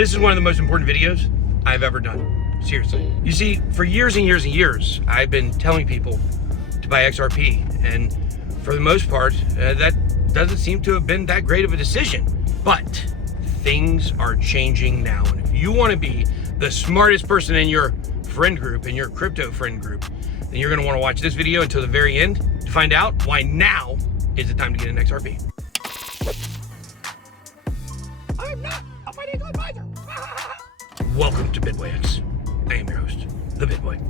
This is one of the most important videos I've ever done. Seriously. You see, for years and years and years, I've been telling people to buy XRP. And for the most part, that doesn't seem to have been that great of a decision. But things are changing now. And if you want to be the smartest person in your friend group, in your crypto friend group, then you're going to want to watch this video until the very end to find out why now is the time to get an XRP. I'm not a financial advisor. Welcome to BitBoyX. I am your host, the BitBoy.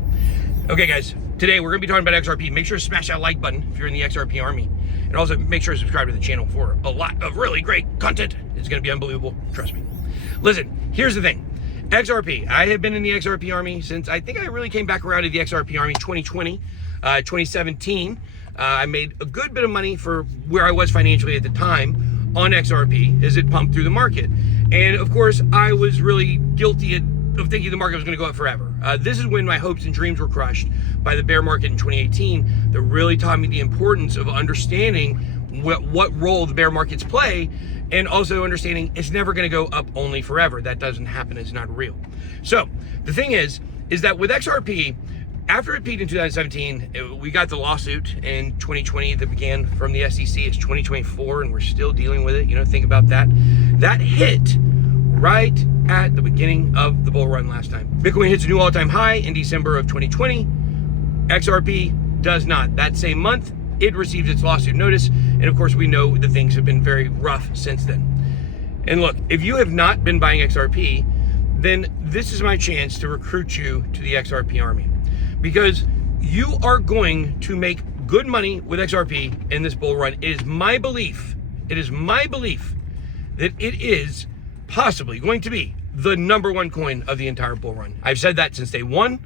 Okay, guys, today we're going to be talking about XRP. Make sure to smash that like button if you're in the XRP army. And also make sure to subscribe to the channel for a lot of really great content. It's going to be unbelievable. Trust me. Listen, here's the thing. XRP. I have been in the XRP army since I think I really came back around to the XRP army 2020, 2017. I made a good bit of money for where I was financially at the time on XRP as it pumped through the market. And of course, I was really guilty of thinking the market was going to go up forever. This is when my hopes and dreams were crushed by the bear market in 2018 that really taught me the importance of understanding what role the bear markets play, and also understanding it's never going to go up only forever. That doesn't happen. It's not real. So the thing is that with XRP, after it peaked in 2017, we got the lawsuit in 2020 that began from the SEC. It's 2024 and we're still dealing with it. You know, think about that. That hit right at the beginning of the bull run last time. Bitcoin hits a new all-time high in December of 2020. XRP does not. That same month, it received its lawsuit notice. And of course, we know that things have been very rough since then. And look, if you have not been buying XRP, then this is my chance to recruit you to the XRP army, because you are going to make good money with XRP in this bull run. It is my belief that it is possibly going to be the #1 coin of the entire bull run. I've said that since day one.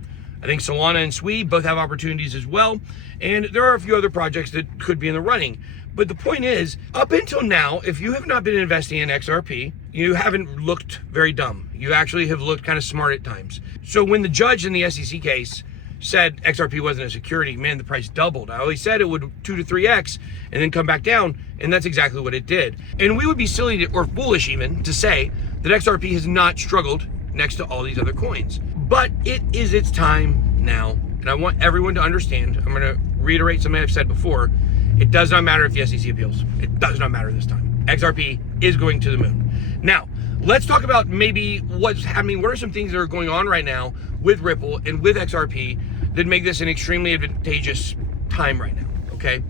I think Solana and Swell both have opportunities as well. And there are a few other projects that could be in the running. But the point is, up until now, if you have not been investing in XRP, you haven't looked very dumb. You actually have looked kind of smart at times. So when the judge in the SEC case said XRP wasn't a security, man, the price doubled. I always said it would 2 to 3x and then come back down, and that's exactly what it did. And we would be silly or foolish even to say that XRP has not struggled next to all these other coins. But it is its time now, and I want everyone to understand. I'm going to reiterate something I've said before. It does not matter if the SEC appeals. It does not matter this time. XRP is going to the moon. Now, let's talk about maybe what's happening. What are some things that are going on right now with Ripple and with XRP that make this an extremely advantageous time right now, okay?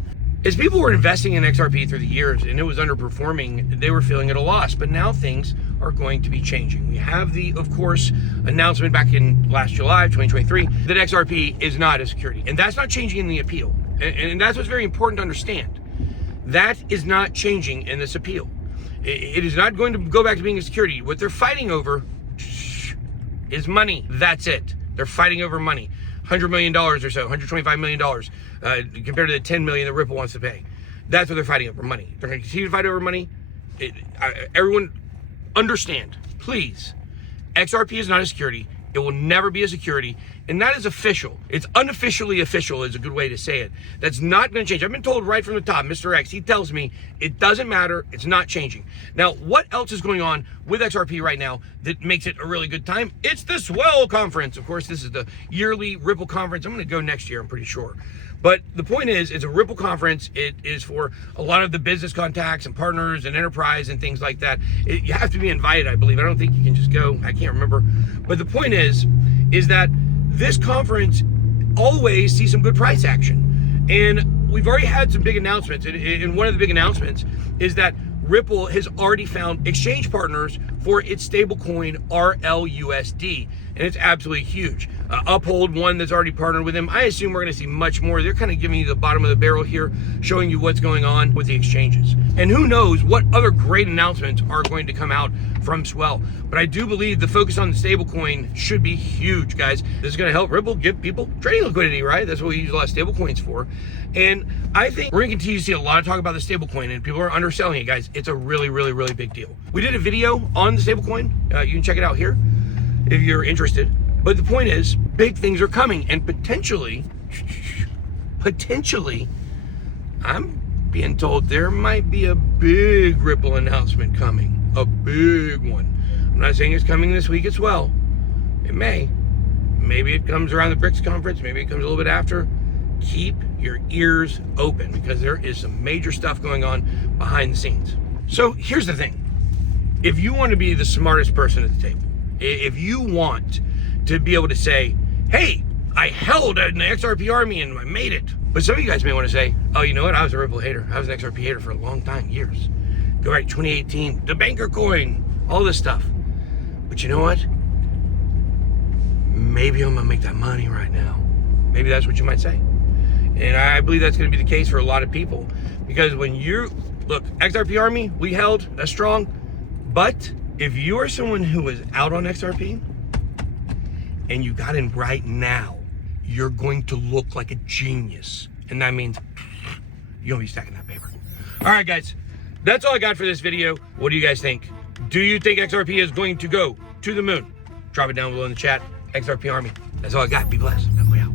As people were investing in XRP through the years and it was underperforming, they were feeling at a loss, but now things are going to be changing. We have the, of course, announcement back in last July, 2023, that XRP is not a security. And that's not changing in the appeal. And that's what's very important to understand. That is not changing in this appeal. It is not going to go back to being a security. What they're fighting over is money. That's it. They're fighting over money. $100 million or so, $125 million compared to the $10 million that Ripple wants to pay. That's what they're fighting over, money. They're going to continue to fight over money. Everyone understand, please. XRP is not a security. It will never be a security. And that is official. It's unofficially official is a good way to say it. That's not going to change. I've been told right from the top, Mr. X, he tells me it doesn't matter. It's not changing. Now, what else is going on with XRP right now that makes it a really good time? It's the Swell conference. Of course, this is the yearly Ripple conference. I'm going to go next year, I'm pretty sure. But the point is, it's a Ripple conference. It is for a lot of the business contacts and partners and enterprise and things like that. You have to be invited, I believe. I don't think you can just go. I can't remember. But the point is that this conference always sees some good price action. And we've already had some big announcements. And one of the big announcements is that Ripple has already found exchange partners for its stablecoin RLUSD. And it's absolutely huge. Uphold, one that's already partnered with them. I assume we're going to see much more. They're kind of giving you the bottom of the barrel here, showing you what's going on with the exchanges. And who knows what other great announcements are going to come out from Swell. But I do believe the focus on the stablecoin should be huge, guys. This is going to help Ripple give people trading liquidity, right? That's what we use a lot of stablecoins for. And I think we're going to continue to see a lot of talk about the stablecoin, and people are underselling it, guys. It's a really, really, really big deal. We did a video on the stablecoin. You can check it out here if you're interested. But the point is, big things are coming, and potentially, I'm being told there might be a big Ripple announcement coming, a big one. I'm not saying it's coming this week as well. It may. Maybe it comes around the BRICS conference. Maybe it comes a little bit after. Keep your ears open because there is some major stuff going on behind the scenes. So here's the thing. If you want to be the smartest person at the table, if you want to be able to say, hey, I held an XRP army and I made it. But some of you guys may want to say, oh, you know what? I was a Ripple hater. I was an XRP hater for a long time, years. Go right, 2018, the banker coin, all this stuff. But you know what? Maybe I'm gonna make that money right now. Maybe that's what you might say. And I believe that's gonna be the case for a lot of people. Because when you, look, XRP army, we held, that's strong. But if you are someone who is out on XRP and you got in right now, you're going to look like a genius. And that means you'll be stacking that paper. All right, guys, that's all I got for this video. What do you guys think? Do you think XRP is going to go to the moon? Drop it down below in the chat. XRP army. That's all I got. Be blessed. I'm way out.